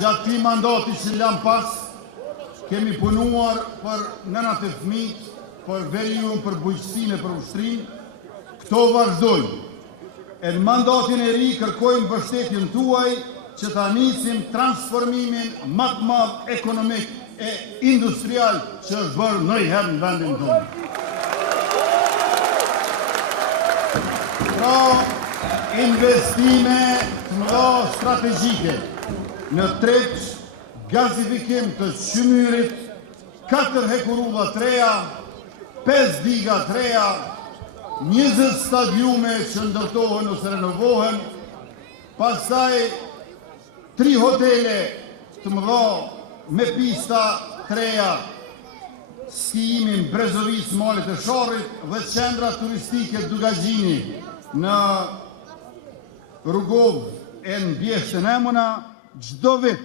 gjatë ti mandati që lam pas, kemi punuar për nënat e fëmijët, për veriun, për bujqësinë, për ushtrinë. Këto vazhdojnë. E në mandatin e ri kërkojmë mbështetjen tuaj që ta nisim transformimin më të madh ekonomik e industrial që është bërë ndonjëherë në vendin tonë. Pra, investime të mëdha strategjike në Treç, gazifikim të Qymyrit, 4 hekurudha të reja, 5 diga të reja, 20 stadiume që ndërtohen ose renovohen, pastaj 3 hotele të mëdha me pista të reja, skijimin Brezovic, malet e Sharrit dhe qendra turistike Dugagjini në Rugov e në Bjesht e Nemuna. Çdo vit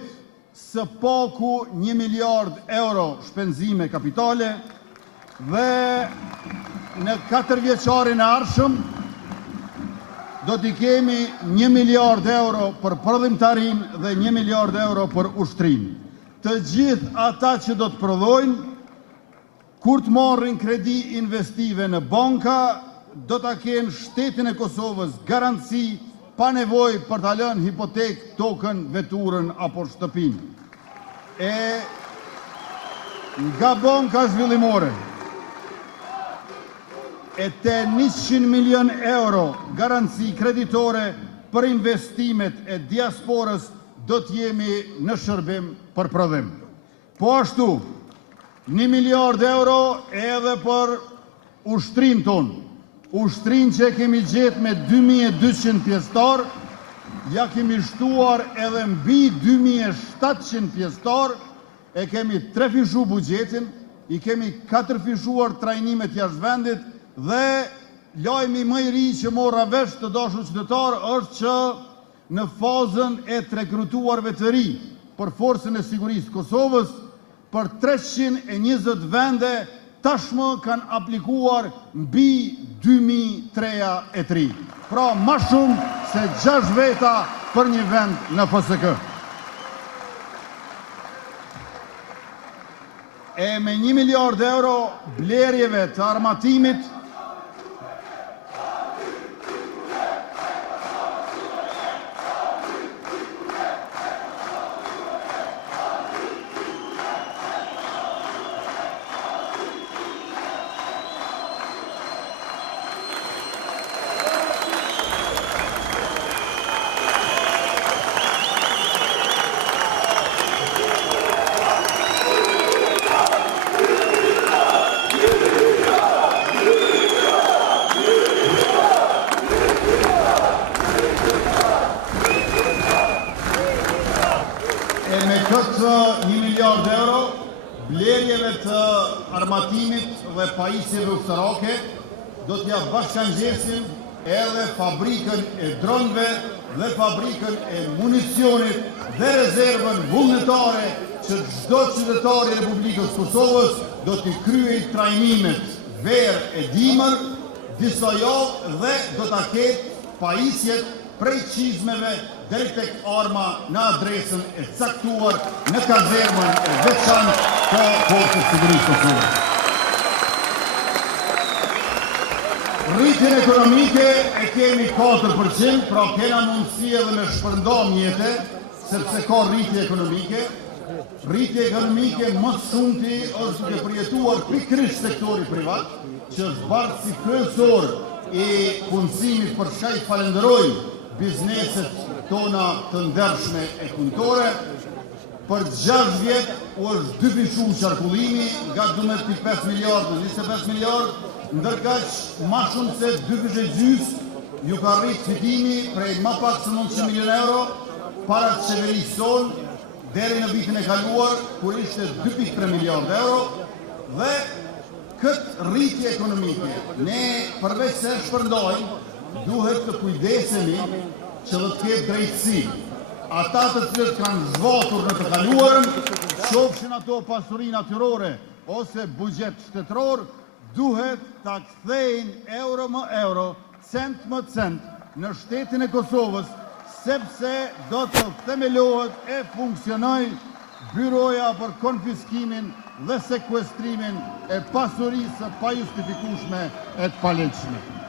së paku 1 miliard euro shpenzime kapitale dhe në 4 vjeçarin e ardhshëm do t'i kemi 1 miliard euro për prodhimtarin dhe 1 miliard euro për ushtrin. Të gjithë ata që do të prodhojnë, kur të marrin kredi investive në banka, do t'a kenë shtetin e Kosovës garanci pa nevojë për t'a lënë hipotek, tokën, veturën apo shtëpinë. E nga banka zhvillimore, e te 100 milion euro garanci kreditore për investimet e diasporës do t'jemi në shërbim për prodhim. Po ashtu, 1 miliard euro edhe për ushtrin tonë. Ushtrin që kemi gjetë me 2200 pjesëtar, ja kemi shtuar edhe mbi 2700 pjesëtar, e kemi 3 fishu buxhetin, i kemi 4 fishuar trajnimet jashtë vendit, dhe lajmi më i ri që mora vesh të dashur qytetar është që në fazën e të rekrutuarve të ri për forcën e sigurisë të Kosovës, për 320 vende tashmë kanë aplikuar mbi 2003. Pra ma shumë se 6 veta për një vend në FSK. E me 1 miliard euro blerjeve të armatimit, këtë 1 miliard euro, blerjeve të armatimit dhe pajisjeve ushtarake, do t'ja bashkangjesim edhe fabrikën e dronëve dhe fabrikën e municionit dhe rezervën vullnetare që çdo qytetar i Republikës Kosovës do t'i kryej trajnimet verë e dimër, disa javë dhe do t'a ketë pajisjet prej çizmeve deri tek arma në adresën e caktuar në kazermën e veçantë të Forcës së Sigurisë Kosovës. Rritjen ekonomike e kemi 4%, pra kena mundësi edhe me shpërnda mjete, sepse ka rritje ekonomike. Rritje ekonomike më shumti është duke përjetuar pikërisht sektori privat, që është barë si kryesor i punësimit, për shkak falenderoj bizneset tona të ndershme e punëtore. Për 6 vjetë u është 2 fishu qarkullimi, nga 12.5 miliard në 25 miliard, ndërkaq ma shumë se 2 fishe gjys ju ka rritë fitimi prej ma pak se 900 milion euro para të qeverisë sonë deri në vitin e kaluar, kur ishte 2.3 miliard euro, dhe këtë rritje ekonomike ne përveç se shpërndojmë, duhet të kujdesemi që dhe të ketë drejtësi. Ata të cilët kanë zhvatur në të kaluarën, qofshin ato pasuri natyrore ose buxhet shtetëror, duhet ta kthejnë euro më euro, cent më cent në shtetin e Kosovës, sepse do të themelohet e funksionoj byroja për konfiskimin dhe sekuestrimin e pasurisë së pajustifikueshme e të palegjshme.